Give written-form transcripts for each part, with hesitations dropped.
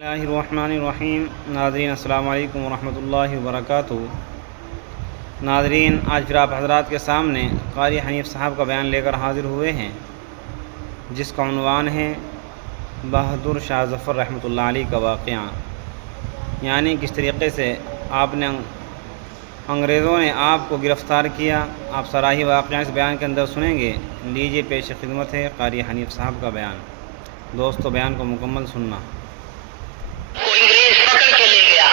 اللہ الرحمن الرحیم۔ ناظرین السلام علیکم ورحمۃ اللہ وبرکاتہ۔ ناظرین، آج پھر آپ حضرات کے سامنے قاری حنیف صاحب کا بیان لے کر حاضر ہوئے ہیں، جس کا عنوان ہے بہادر شاہ ظفر رحمۃ اللہ علیہ کا واقعہ، یعنی کس طریقے سے انگریزوں نے آپ کو گرفتار کیا۔ آپ سراہی واقعہ اس بیان کے اندر سنیں گے۔ لیجیے پیش خدمت ہے قاری حنیف صاحب کا بیان۔ دوستو، بیان کو مکمل سننا۔ کو انگریز پکڑ کے لے گیا۔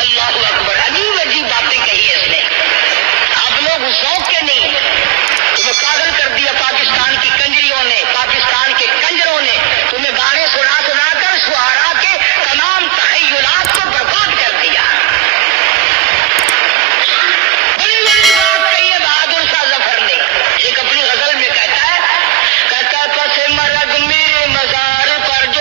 اللہ اکبر، عجیب عجیب باتیں کہی ہے اس نے۔ آپ لوگ ذوق کے نہیں، تمہیں پاگل کر دیا پاکستان کی کنجریوں نے، پاکستان کے کنجروں نے تمہیں گانے سنا سنا کر شعراء کے تمام تخیلات کو برباد کر دیا۔ بڑی بڑی بات کہی ہے بہادر شاہ ظفر نے۔ ایک اپنی غزل میں کہتا ہے پس مرگ میرے مزار پر جو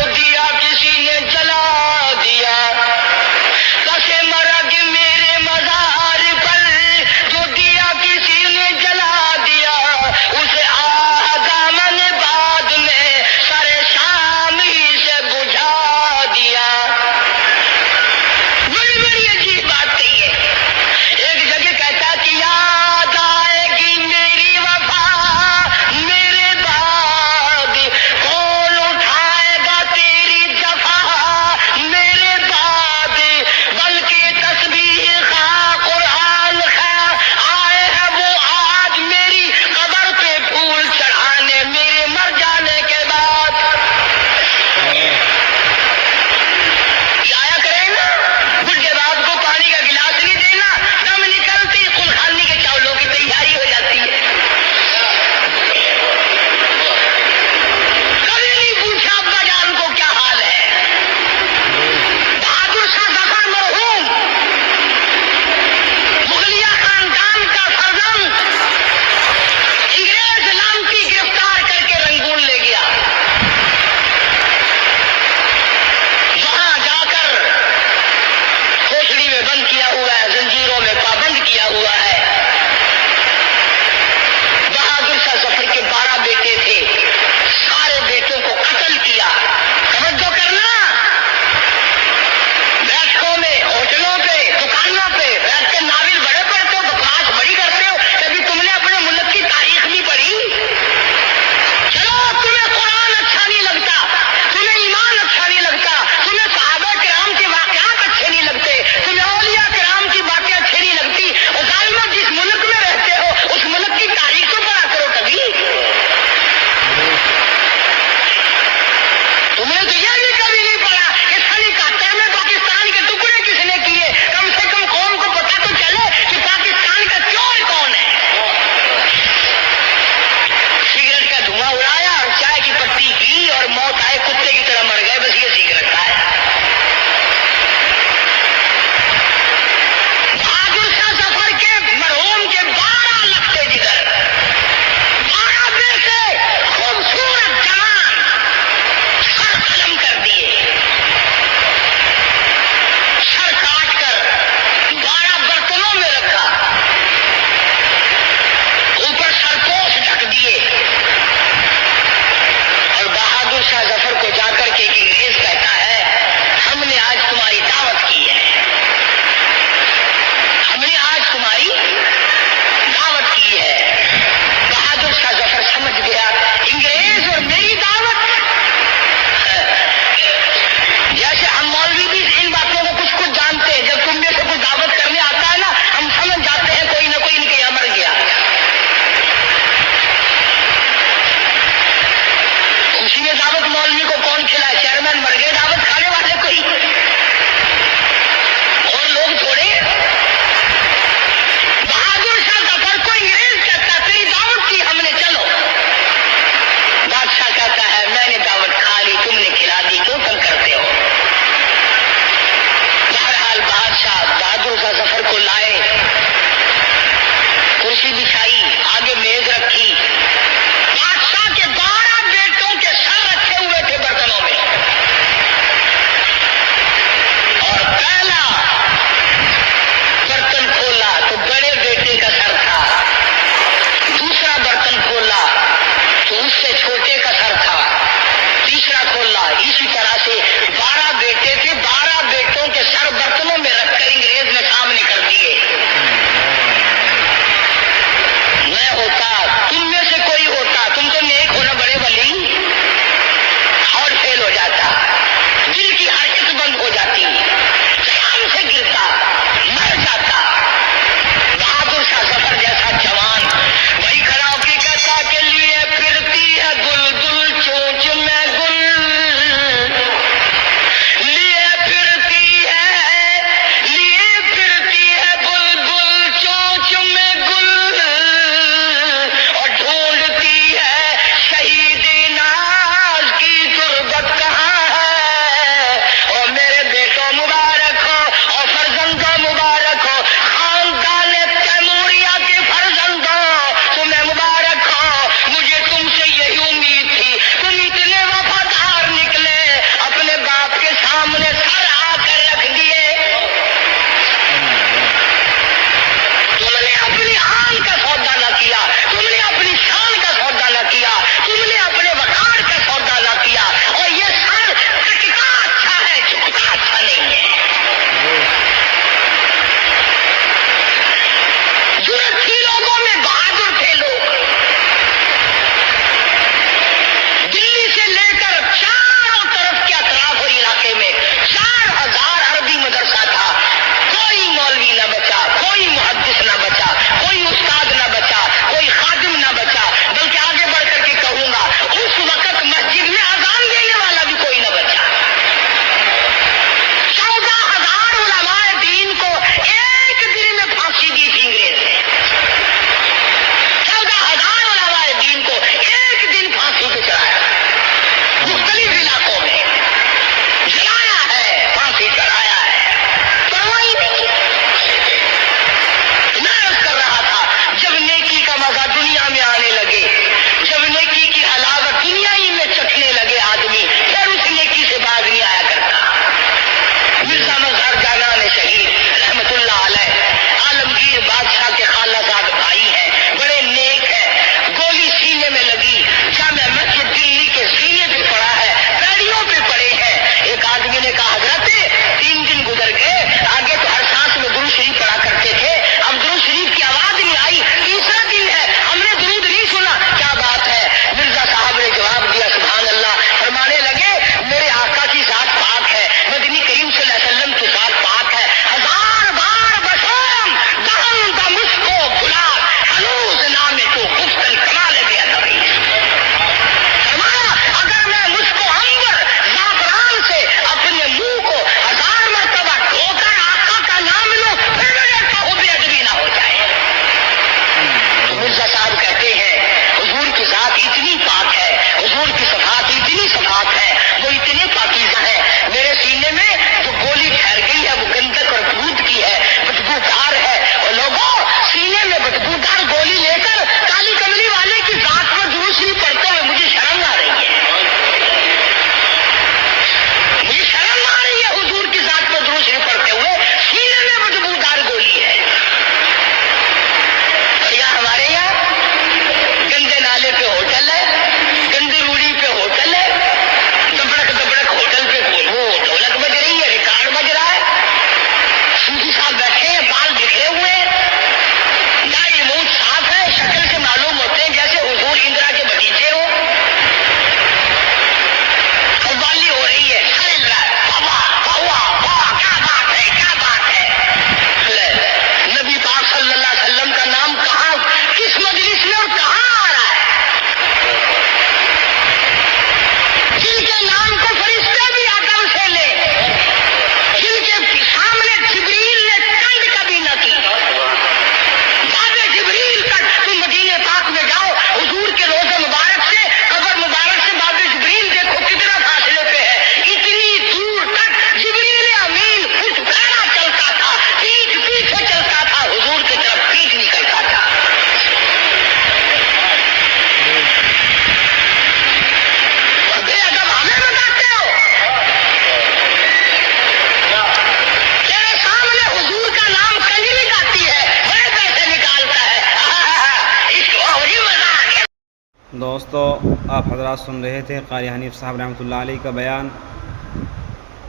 دوستو، آپ حضرات سن رہے تھے قاری حنیف صاحب رحمۃ اللہ علیہ کا بیان۔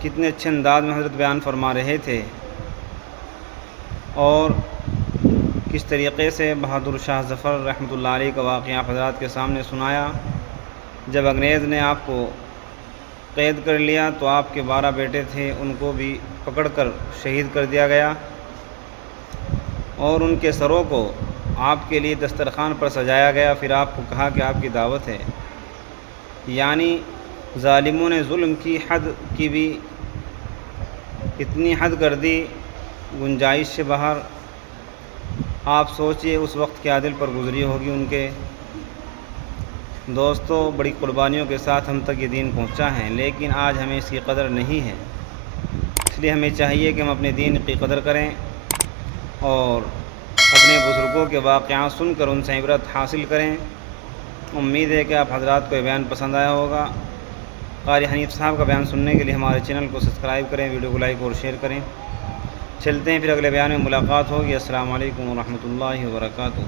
کتنے اچھے انداز میں حضرت بیان فرما رہے تھے اور کس طریقے سے بہادر شاہ ظفر رحمۃ اللہ علیہ کا واقعہ آپ حضرات کے سامنے سنایا۔ جب انگریز نے آپ کو قید کر لیا تو آپ کے 12 بیٹے تھے، ان کو بھی پکڑ کر شہید کر دیا گیا اور ان کے سروں کو آپ کے لیے دسترخوان پر سجایا گیا۔ پھر آپ کو کہا کہ آپ کی دعوت ہے، یعنی ظالموں نے ظلم کی حد کی بھی اتنی حد کر دی، گنجائش سے باہر۔ آپ سوچئے اس وقت کیا دل پر گزری ہوگی ان کے۔ دوستو، بڑی قربانیوں کے ساتھ ہم تک یہ دین پہنچا ہے، لیکن آج ہمیں اس کی قدر نہیں ہے۔ اس لیے ہمیں چاہیے کہ ہم اپنے دین کی قدر کریں اور اپنے بزرگوں کے واقعات سن کر ان سے عبرت حاصل کریں۔ امید ہے کہ آپ حضرات کو یہ بیان پسند آیا ہوگا۔ قاری حنیف صاحب کا بیان سننے کے لیے ہمارے چینل کو سبسکرائب کریں، ویڈیو کو لائک اور شیئر کریں۔ چلتے ہیں، پھر اگلے بیان میں ملاقات ہوگی۔ السلام علیکم ورحمۃ اللہ وبرکاتہ۔